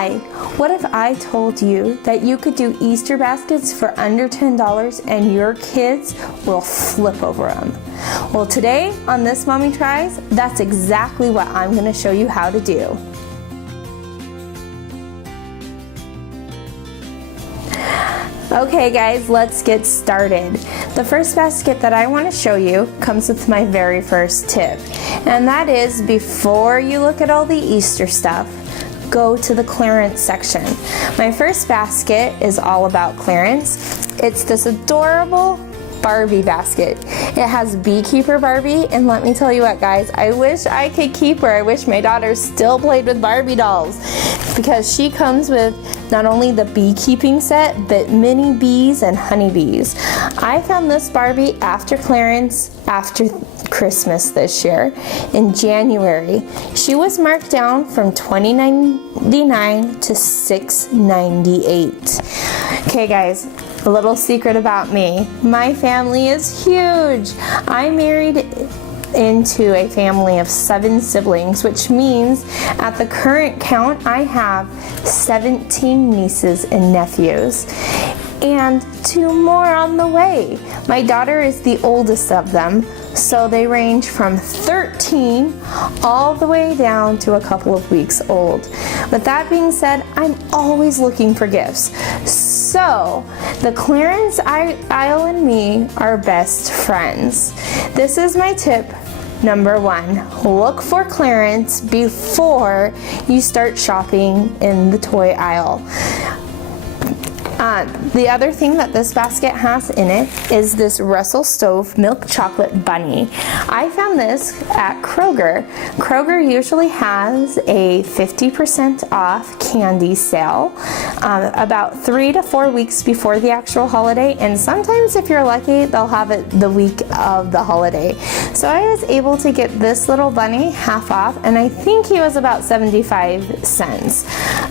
Hi, what if I told you that you could do Easter baskets for under $10 and your kids will flip over them? Well, today on This Mommy Tries, that's exactly what I'm going to show you how to do. Okay guys, let's get started. The first basket that I want to show you comes with my very first tip, and that is before you look at all the Easter stuff, go to the clearance section. My first basket is all about clearance. It's this adorable Barbie basket. It has Beekeeper Barbie, and let me tell you what guys, I wish I could keep her. I wish my daughter still played with Barbie dolls, because she comes with not only the beekeeping set, but mini bees and honeybees. I found this Barbie after clearance, after Christmas this year, in January. She was marked down from $20.99 to $6.98. Okay guys, a little secret about me. My family is huge. I married into a family of 7 siblings, which means at the current count I have 17 nieces and nephews, and 2 more on the way. My daughter is the oldest of them, so they range from 13 all the way down to a couple of weeks old. With that being said, I'm always looking for gifts. So the clearance aisle and me are best friends. This is my tip number 1. Look for clearance before you start shopping in the toy aisle. The other thing that this basket has in it is this Russell Stowe milk chocolate bunny. I found this at Kroger. Kroger usually has a 50% off candy sale about 3 to 4 weeks before the actual holiday, and sometimes if you're lucky they'll have it the week of the holiday. So I was able to get this little bunny half off, and I think he was about 75 cents,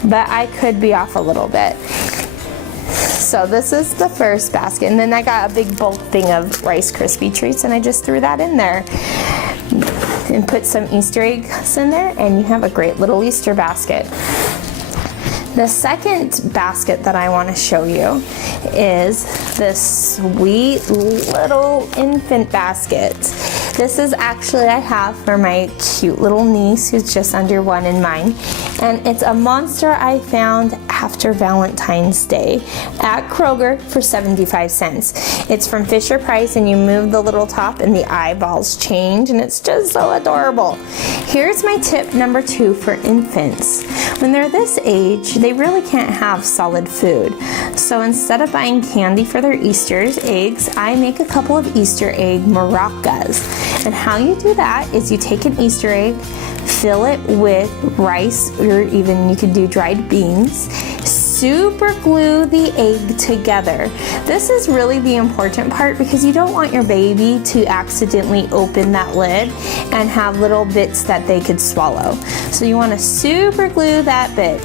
but I could be off a little bit. So this is the first basket, and then I got a big bulk thing of Rice Krispie treats, and I just threw that in there and put some Easter eggs in there, and you have a great little Easter basket. The second basket that I want to show you is this sweet little infant basket. This is actually I have for my cute little niece who's just under 1 in mine, and it's a monster I found after Valentine's Day at Kroger for 75 cents. It's from Fisher Price, and you move the little top and the eyeballs change, and it's just so adorable. Here's my tip number 2 for infants. When they're this age, they really can't have solid food. So instead of buying candy for their Easter eggs, I make a couple of Easter egg maracas. And how you do that is you take an Easter egg, fill it with rice, or even you could do dried beans, super glue the egg together. This is really the important part, because you don't want your baby to accidentally open that lid and have little bits that they could swallow. So you want to super glue that bit.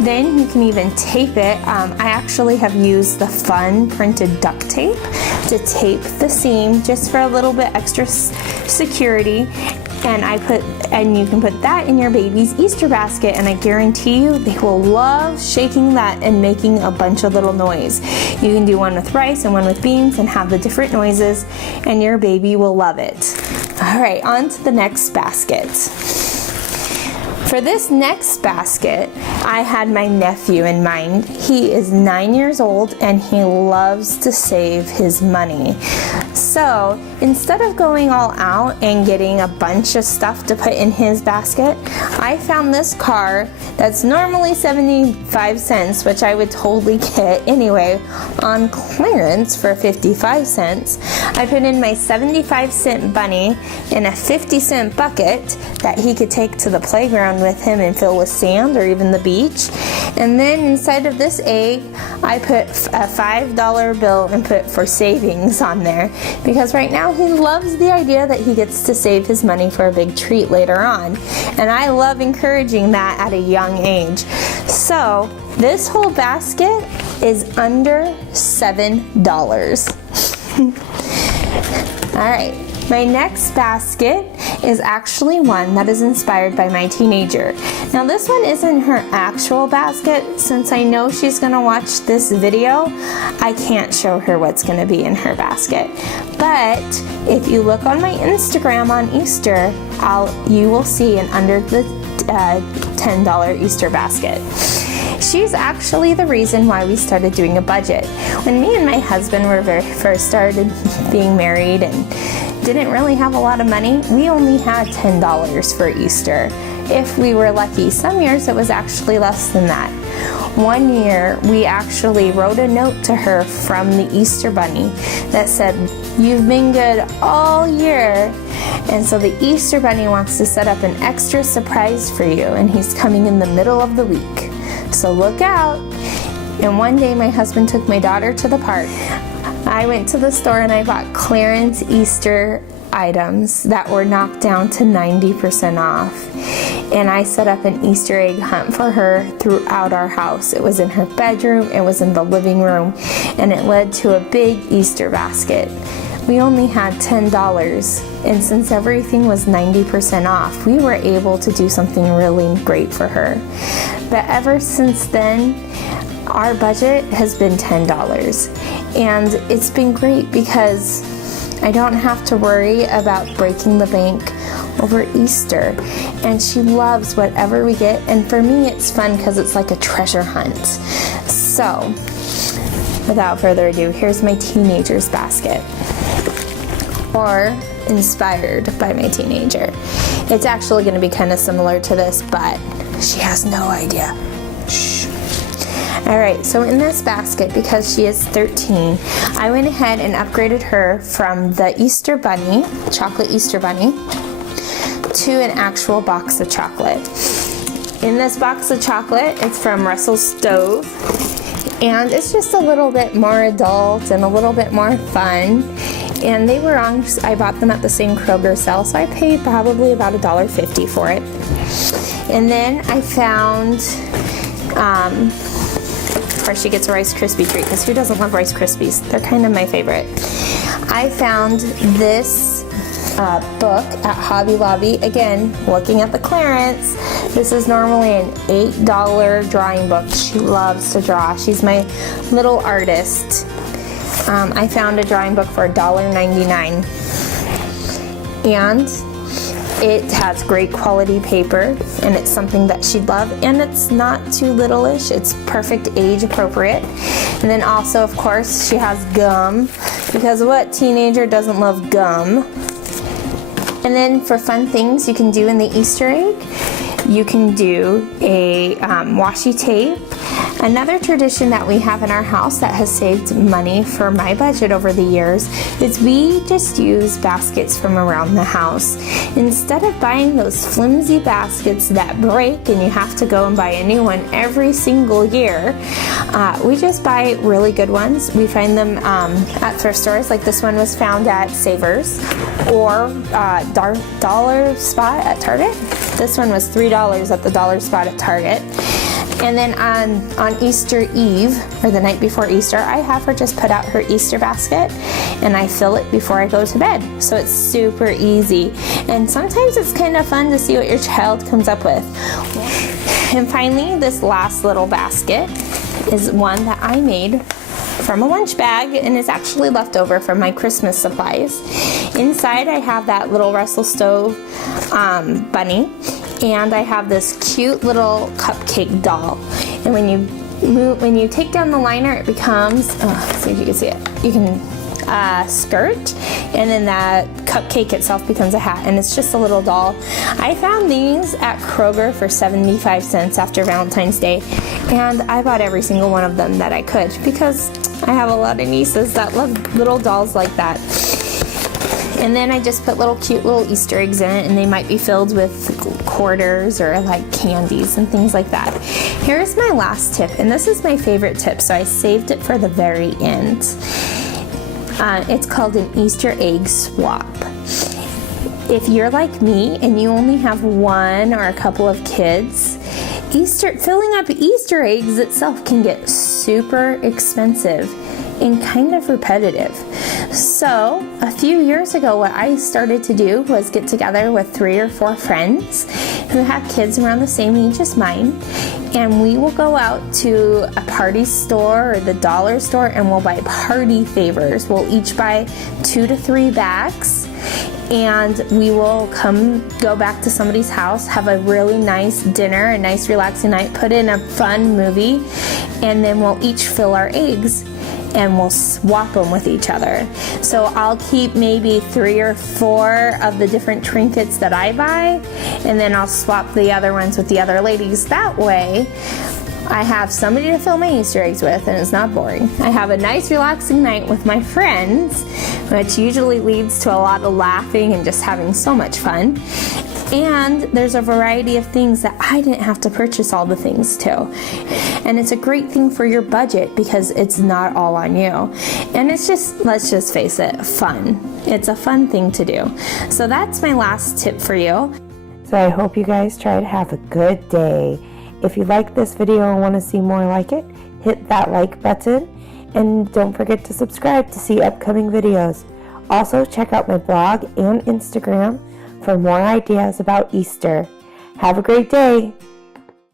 Then you can even tape it. I actually have used the Fun printed duct tape to tape the seam just for a little bit extra security. And you can put that in your baby's Easter basket, and I guarantee you they will love shaking that and making a bunch of little noise. You can do one with rice and one with beans and have the different noises, and your baby will love it. All right, on to the next basket. For this next basket, I had my nephew in mind. He is 9 years old, and he loves to save his money. So instead of going all out and getting a bunch of stuff to put in his basket, I found this car that's normally 75 cents, which I would totally get anyway, on clearance for 55 cents. I put in my 75-cent bunny in a 50-cent bucket that he could take to the playground with him and fill with sand, or even the beach. And then inside of this egg, I put a $5 bill and put for savings on there, because right now he loves the idea that he gets to save his money for a big treat later on. And I love encouraging that at a young age. So this whole basket is under $7. All right. My next basket is actually one that is inspired by my teenager. Now this one isn't her actual basket. Since I know she's gonna watch this video, I can't show her what's gonna be in her basket. But if you look on my Instagram on Easter, you will see an under the $10 Easter basket. She's actually the reason why we started doing a budget. When me and my husband were first started being married and didn't really have a lot of money, we only had $10 for Easter. If we were lucky, some years it was actually less than that. One year, we actually wrote a note to her from the Easter Bunny that said, "You've been good all year." And so the Easter Bunny wants to set up an extra surprise for you, and he's coming in the middle of the week. So look out. And one day my husband took my daughter to the park. I went to the store and I bought clearance Easter items that were knocked down to 90% off. And I set up an Easter egg hunt for her throughout our house. It was in her bedroom, it was in the living room, and it led to a big Easter basket. We only had $10, and since everything was 90% off, we were able to do something really great for her. But ever since then, our budget has been $10, and it's been great because I don't have to worry about breaking the bank over Easter, and she loves whatever we get, and for me it's fun because it's like a treasure hunt. So, without further ado, here's my teenager's basket, or inspired by my teenager. It's actually going to be kind of similar to this, but she has no idea. Shh. Alright, so in this basket, because she is 13, I went ahead and upgraded her from the Easter Bunny, chocolate Easter Bunny, to an actual box of chocolate. In this box of chocolate, it's from Russell Stowe, and it's just a little bit more adult and a little bit more fun. And they were on, I bought them at the same Kroger sale, so I paid probably about $1.50 for it. And then I found, of course she gets a Rice Krispie treat, because who doesn't love Rice Krispies? They're kind of my favorite. I found this book at Hobby Lobby. Again, looking at the clearance. This is normally an $8 drawing book. She loves to draw. She's my little artist. I found a drawing book for $1.99, and it has great quality paper, and it's something that she'd love, and it's not too littleish. It's perfect age appropriate. And then also, of course, she has gum, because what teenager doesn't love gum? And then for fun things you can do in the Easter egg, you can do a washi tape. Another tradition that we have in our house that has saved money for my budget over the years is we just use baskets from around the house. Instead of buying those flimsy baskets that break and you have to go and buy a new one every single year, we just buy really good ones. We find them at thrift stores, like this one was found at Savers or Dollar Spot at Target. This one was $3 at the Dollar Spot at Target. And then on Easter Eve, or the night before Easter, I have her just put out her Easter basket, and I fill it before I go to bed. So it's super easy. And sometimes it's kind of fun to see what your child comes up with. And finally, this last little basket is one that I made from a lunch bag, and is actually left over from my Christmas supplies. Inside I have that little Russell Stowe bunny, and I have this cute little cupcake doll. And when you take down the liner, it becomes, see if you can see it. You can skirt, and then that cupcake itself becomes a hat, and it's just a little doll. I found these at Kroger for 75 cents after Valentine's Day, and I bought every single one of them that I could, because I have a lot of nieces that love little dolls like that. And then I just put cute little Easter eggs in it, and they might be filled with quarters or like candies and things like that. Here's my last tip, and this is my favorite tip, so I saved it for the very end. It's called an Easter egg swap. If you're like me and you only have one or a couple of kids, filling up Easter eggs itself can get super expensive and kind of repetitive. So a few years ago, what I started to do was get together with 3 or 4 friends who have kids around the same age as mine, and we will go out to a party store or the dollar store and we'll buy party favors. We'll each buy 2 to 3 bags, and we will go back to somebody's house, have a really nice dinner, a nice relaxing night, put in a fun movie, and then we'll each fill our eggs and we'll swap them with each other. So I'll keep maybe 3 or 4 of the different trinkets that I buy, and then I'll swap the other ones with the other ladies. That way I have somebody to fill my Easter eggs with, and it's not boring. I have a nice relaxing night with my friends, which usually leads to a lot of laughing and just having so much fun. And there's a variety of things that I didn't have to purchase all the things to. And it's a great thing for your budget because it's not all on you. And it's just, let's just face it, fun. It's a fun thing to do. So that's my last tip for you. So I hope you guys try to have a good day. If you like this video and want to see more like it, hit that like button. And don't forget to subscribe to see upcoming videos. Also, check out my blog and Instagram for more ideas about Easter. Have a great day.